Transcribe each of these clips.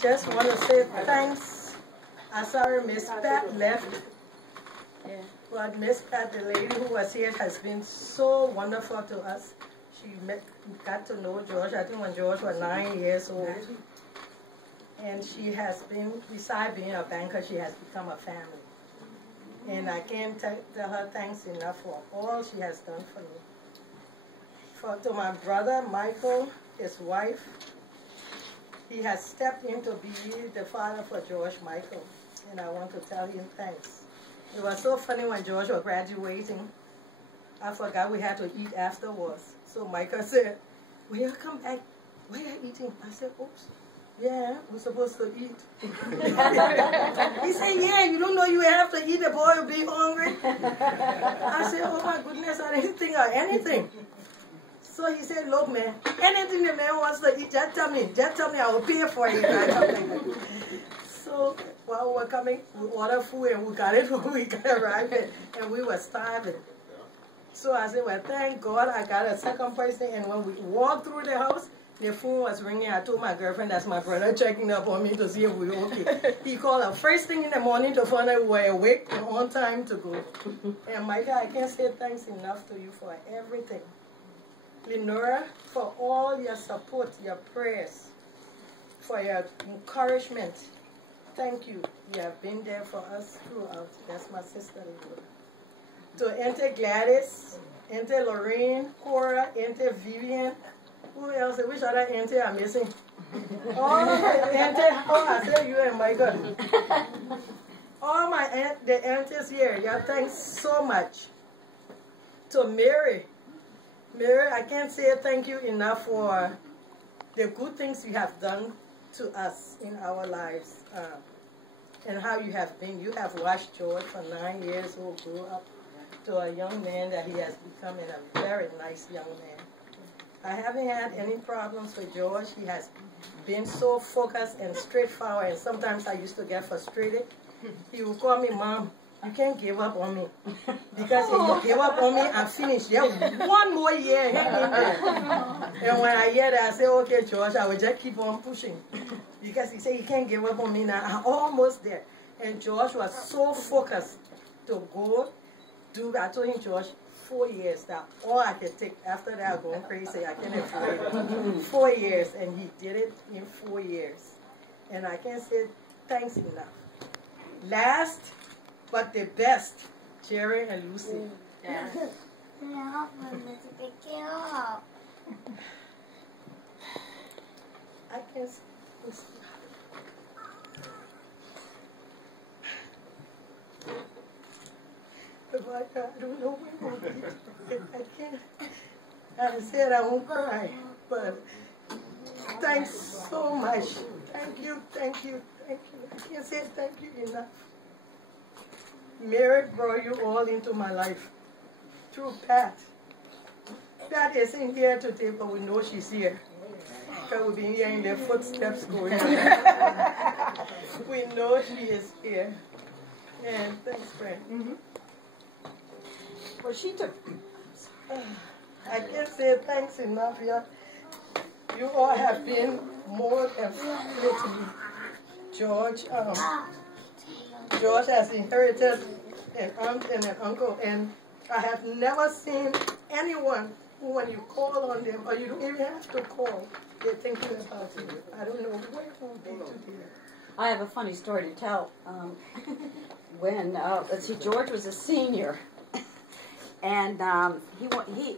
just want to say thanks. I'm sorry Miss Pat left. Yeah. But Miss Pat, the lady who was here, has been so wonderful to us. She got to know George, I think when George was 9 years old. And she has been, besides being a banker, she has become a family. And I can't tell her thanks enough for all she has done for me. To my brother, Michael, his wife, he has stepped in to be the father for George Michael. And I want to tell him thanks. It was so funny when George was graduating. I forgot we had to eat afterwards. So Michael said, "Will you come back? Why are you eating?" I said, "Oops. Yeah, we're supposed to eat." He said, "Yeah, you don't know you have to eat, the boy will be hungry." I said, "Oh my goodness, I didn't think of anything." So he said, "Look, man, anything the man wants to eat, just tell me. Just tell me, I will pay for it." So while we were coming, we ordered food and we got it when we got arrived and we were starving. So I said, "Well, thank God I got a second person." And when we walked through the house, the phone was ringing. I told my girlfriend that's my brother checking up on me to see if we were okay. He called us first thing in the morning to find out we were awake and on time to go. And Micah, I can't say thanks enough to you for everything. Lenora, for all your support, your prayers, for your encouragement. Thank you. You have been there for us throughout. That's my sister, Lenora. To Auntie Gladys, Auntie Lorraine, Cora, Auntie Vivian. Who else? Which other auntie I'm missing? I said you and Michael. All the aunties here, yeah, thanks so much. To Mary. Mary, I can't say thank you enough for the good things you have done to us in our lives. And how you have been. You have watched George for 9 years old grow up to a young man that he has become, and a very nice young man. I haven't had any problems with George. He has been so focused and straightforward, and sometimes I used to get frustrated. He would call me, "Mom, you can't give up on me. Because if you give up on me, I'm finished. Yeah, one more year, hang in there." And when I hear that, I say, "Okay, George, I will just keep on pushing." Because he said, "You can't give up on me now. I'm almost there." And George was so focused to go do, I told him, "George, 4 years, that all I could take. After that, I'm going crazy. I can't afford it." 4 years, and he did it in 4 years. And I can't say thanks enough. Last, but the best, Jerry and Lucy. Yeah. I can't. But I don't know when I'll be. I can't. I said I won't cry, but thanks so much. Thank you, thank you, thank you. I can't say thank you enough. Mary brought you all into my life through Pat. Pat isn't here today, but we know she's here. Because we've been hearing their footsteps going on. We know she is here. And thanks, friend. Well, she took. I can't say thanks enough. You all have been more than family to me. George has inherited an aunt and an uncle, and I have never seen anyone who, when you call on them, or you don't even have to call, they're thinking about you. I don't know where it will be today. I have a funny story to tell. When let's see, George was a senior, and he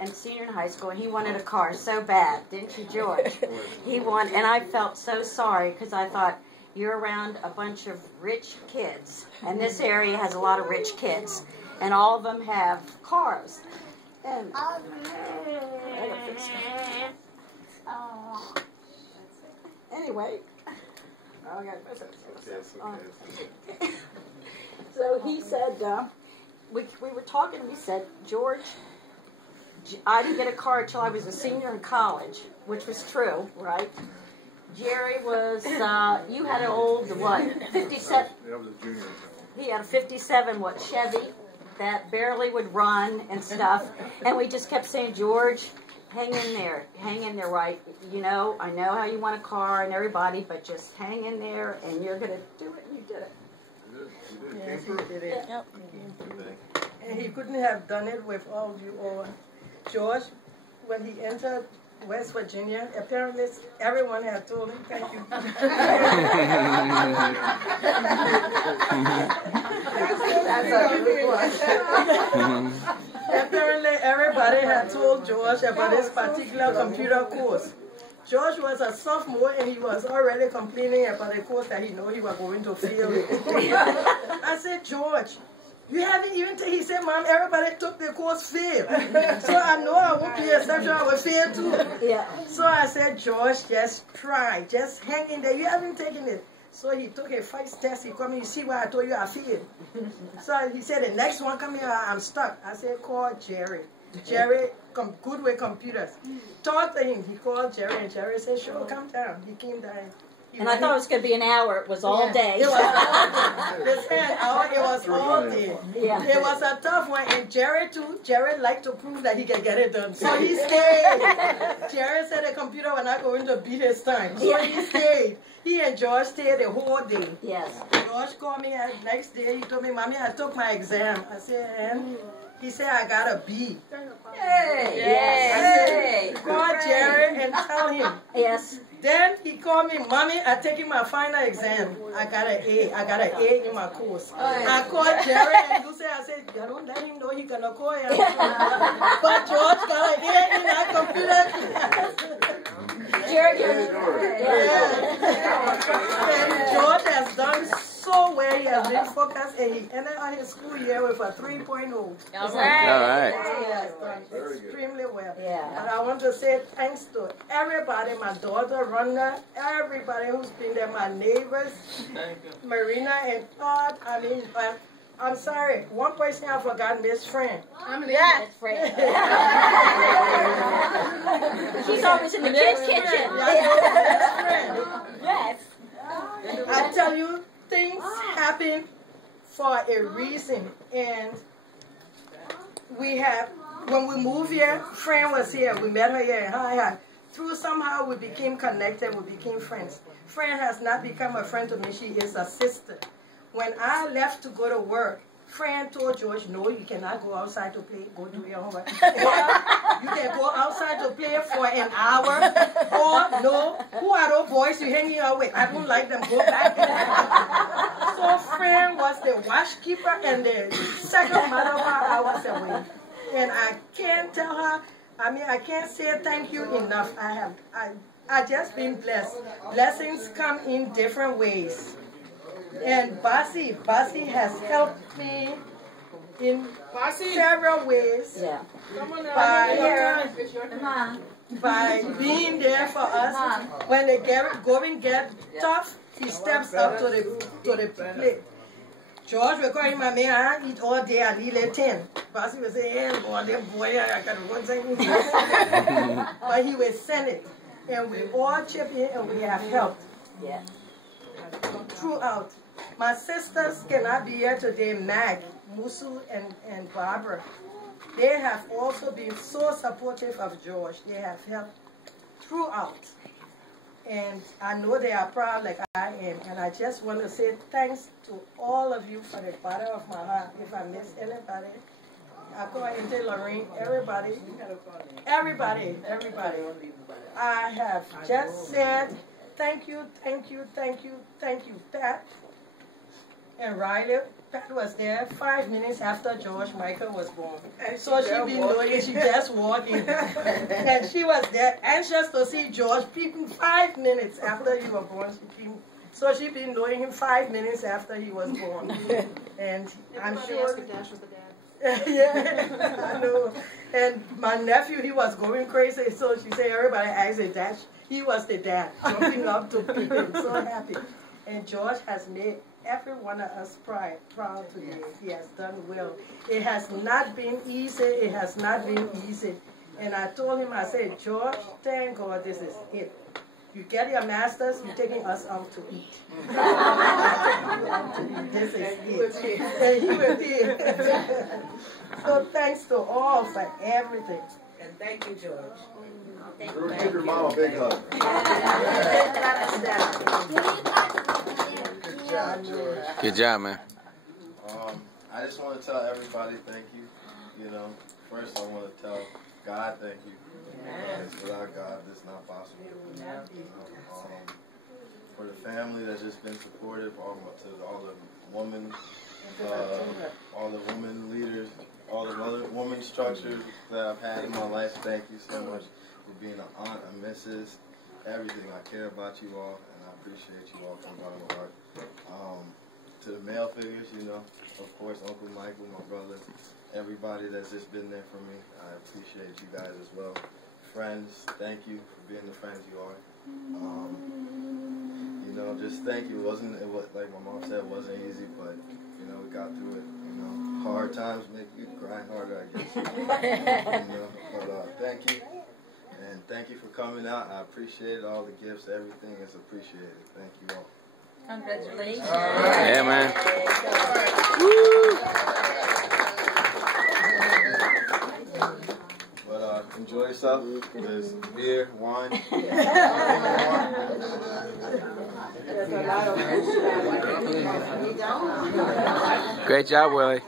and senior in high school, and he wanted a car so bad, didn't you, George? He wanted, and I felt so sorry because I thought, you're around a bunch of rich kids, and this area has a lot of rich kids, and all of them have cars. And anyway, so he said, we were talking, and he said, "George, I didn't get a car until I was a senior in college," which was true, right? Jerry was, you had an old, what, 57? That was a junior. He had a 57, what, Chevy that barely would run and stuff. And we just kept saying, "George, hang in there, right? You know, I know how you want a car and everybody, but just hang in there, and you're gonna do it, and you did it. Yes, he did it. Yep. And he couldn't have done it without you all. George, when he entered West Virginia, apparently everyone had told him thank you. Apparently everybody had told George about this particular computer course. George was a sophomore and he was already complaining about a course that he knew he was going to fail. I said, George, you haven't even taken. He said, Mom, everybody took the course fail. So I know I won't be an exception, I will fail too. Yeah. So I said, George, just try. Just hang in there. You haven't taken it. So he took a first test. He come in, you see what I told you I failed. So he said, the next one, come here, I'm stuck. I said, call Jerry. Jerry, good with computers. Talk to him. He called Jerry, and Jerry said, sure, come down. He came down. And I thought it was going to be an hour. It was all day. It was all day. It was all day. Yeah. It was a tough one. And Jerry, too, Jerry liked to prove that he can get it done. So he stayed. Jerry said the computer was not going to beat his time. So he stayed. He and George stayed the whole day. Yes. George called me the next day. He told me, Mommy, I took my exam. I said, and? He said, I got a B. Yay! Yes. I said, call Jerry and tell him. Yes. Then he called me, Mommy, I'm taking my final exam. I got an A. I got an A in my course. I called Jerry and Lucy. I said, don't let him know he's going to call him. But George got an A in that computer. Jerry, and George has done so well. He has been focused and he ended on his school year with a 3.0. All right. He has done extremely well. Yeah. And I want to say thanks to everybody, my daughter, Rhonda, everybody who's been there, my neighbors, Marina and Todd. I mean, I'm sorry, one person I forgot, Miss Fran. Yes, Fran. She's always in the kids' kitchen. Yes. I tell you, things happen for a reason. And we have, when we moved here, Fran was here. We met her here in High. Through somehow we became connected, we became friends. Fran has not become a friend to me, she is a sister. When I left to go to work, Fran told George, no, you cannot go outside to play. Go do your homework. You can go outside to play for an hour. Or, no, who are those boys you hanging out with? I don't like them. Go back. So Fran was the watchkeeper and the second mother while I was away. And I can't tell her, I mean, I can't say thank you enough. I just been blessed. Blessings come in different ways. And Basi has helped me in several ways by being there for us. When the going get tough, he steps up to the plate. George will call him, my man, I eat all day, I need a 10. Basi will say, hey, boy, I got one thing. But he will send it. And we all chip in and we have helped. Yeah. Throughout. My sisters cannot be here today, Mag, Musu, and Barbara. They have also been so supportive of George. They have helped throughout. And I know they are proud like I am. And I just want to say thanks to all of you from the bottom of my heart. If I miss anybody, I call into Lorraine, everybody. I have just said thank you, Pat. And Riley, Pat was there 5 minutes after George Michael was born. So she been knowing, she just walked in. And she was there anxious to see George peeping 5 minutes after he was born. So she been knowing him 5 minutes after he was born. And I'm sure. Yeah, I know. And my nephew, he was going crazy. So she said, everybody asked the dad. He was the dad, jumping up to peep him, so happy. And George has made every one of us proud today. He has done well. It has not been easy. It has not been easy. And I told him, I said, George, thank God this is it. You get your masters, you're taking us out to eat. This is it. And he will be. So thanks to all for everything. Thank you, George. Give your mom a big hug. Good job, George. Good job, man. I just want to tell everybody thank you. You know, first I want to tell God thank you. Because without God, this is not possible. For the family that's just been supportive, all the women, all the women leaders, all the other women structures that I've had in my life, thank you so much for being an aunt, a missus, everything. I care about you all, and I appreciate you all from the bottom of my heart. To the male figures, you know, of course, Uncle Michael, my brother, everybody that's just been there for me, I appreciate you guys as well. Friends, thank you for being the friends you are. You know, just thank you. It was, like my mom said, it wasn't easy, but, you know, we got through it. You know, hard times make you grind harder, I guess. You know, but thank you. And thank you for coming out. I appreciate it. All the gifts, everything is appreciated. Thank you all. Congratulations. Yeah, man. But enjoy yourself. There's beer, wine. Great job, Willie.